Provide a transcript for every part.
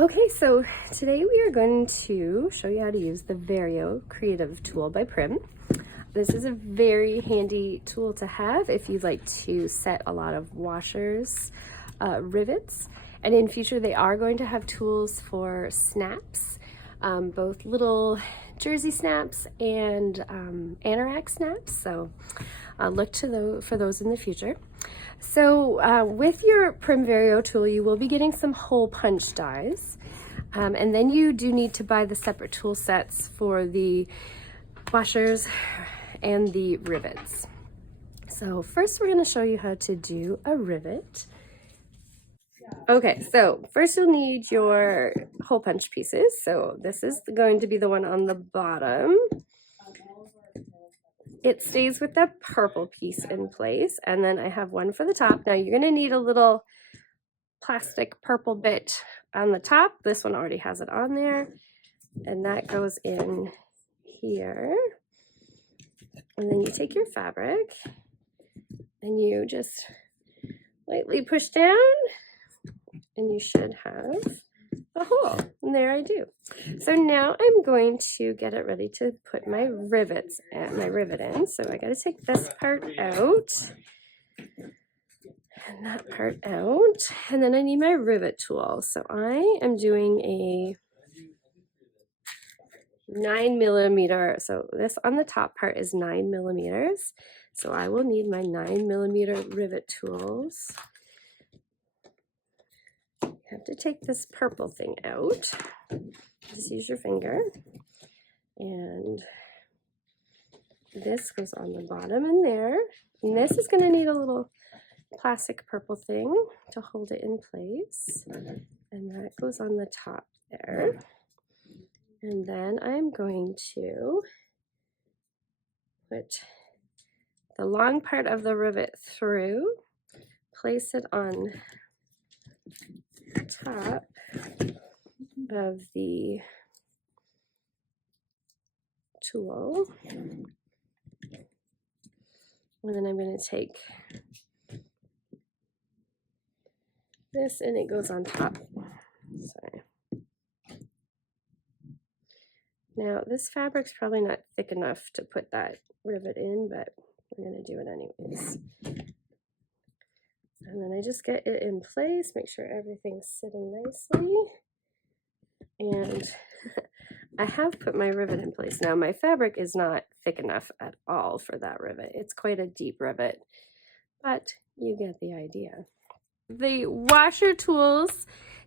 Okay, so today we are going to show you how to use the Vario Creative Tool by Prym. This is a very handy tool to have if you'd like to set a lot of washers, rivets, and in future they are going to have tools for snaps, both little jersey snaps and anorak snaps, so look to for those in the future. So with your Prym Vario tool, you will be getting some hole punch dies. And then you do need to buy the separate tool sets for the washers and the rivets. So first we're going to show you how to do a rivet. Okay, so first you'll need your hole punch pieces. So this is going to be the one on the bottom. It stays with the purple piece in place, and then I have one for the top. Now you're going to need a little plastic purple bit on the top. This one already has it on there, and that goes in here. And then you take your fabric and you just lightly push down, and you should have a hole, and there I do. So now I'm going to get it ready to put my rivets and my rivet in. So I got to take this part out and that part out, and then I need my rivet tool. So I am doing a 9mm. So this on the top part is 9mm. So I will need my 9mm rivet tools. You have to take this purple thing out. Just use your finger, and this goes on the bottom in there, and this is going to need a little plastic purple thing to hold it in place, and that goes on the top there. And then I'm going to put the long part of the rivet through, place it on top of the tool, and then I'm going to take this and it goes on top. Sorry. Now this fabric's probably not thick enough to put that rivet in, but we're going to do it anyways. And then I just get it in place, make sure everything's sitting nicely. And I have put my rivet in place. Now my fabric is not thick enough at all for that rivet. It's quite a deep rivet, but you get the idea. The washer tools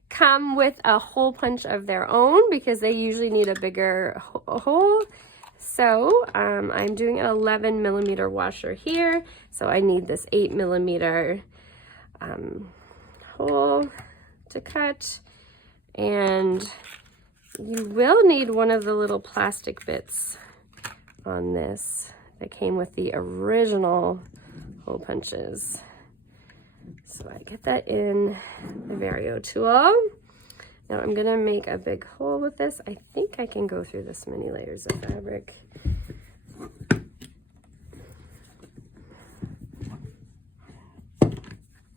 come with a hole punch of their own because they usually need a bigger hole. So I'm doing an 11mm washer here. So I need this 8mm hole to cut, and you will need one of the little plastic bits on this that came with the original hole punches. So I get that in the Vario tool. Now I'm gonna make a big hole with this. I think I can go through this many layers of fabric.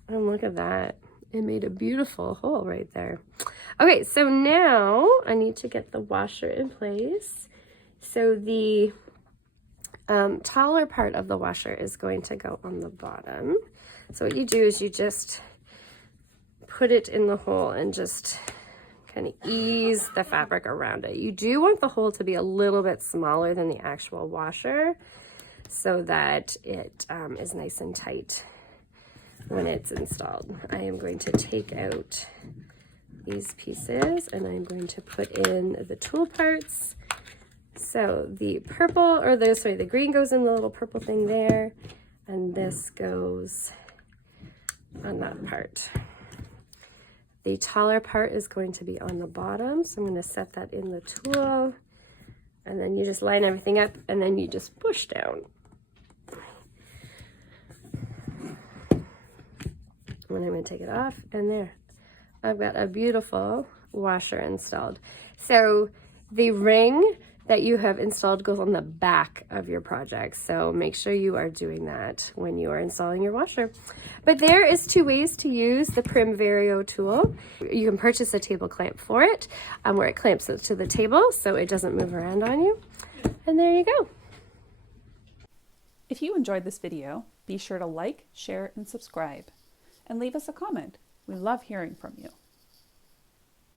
And look at that. It made a beautiful hole right there. Okay, so now I need to get the washer in place. So the taller part of the washer is going to go on the bottom. So what you do is you just put it in the hole and just kind of ease the fabric around it. You do want the hole to be a little bit smaller than the actual washer so that it is nice and tight when it's installed. I am going to take out these pieces and I'm going to put in the tool parts. So the purple, or the green goes in the little purple thing there, and this goes on that part. The taller part is going to be on the bottom, so I'm going to set that in the tool, and then you just line everything up and then you just push down. And I'm going to take it off, and there, I've got a beautiful washer installed. So the ring that you have installed goes on the back of your project. So make sure you are doing that when you are installing your washer. But there is 2 ways to use the Prym Vario tool. You can purchase a table clamp for it, where it clamps it to the table so it doesn't move around on you. And there you go. If you enjoyed this video, be sure to like, share, and subscribe. And leave us a comment. We love hearing from you.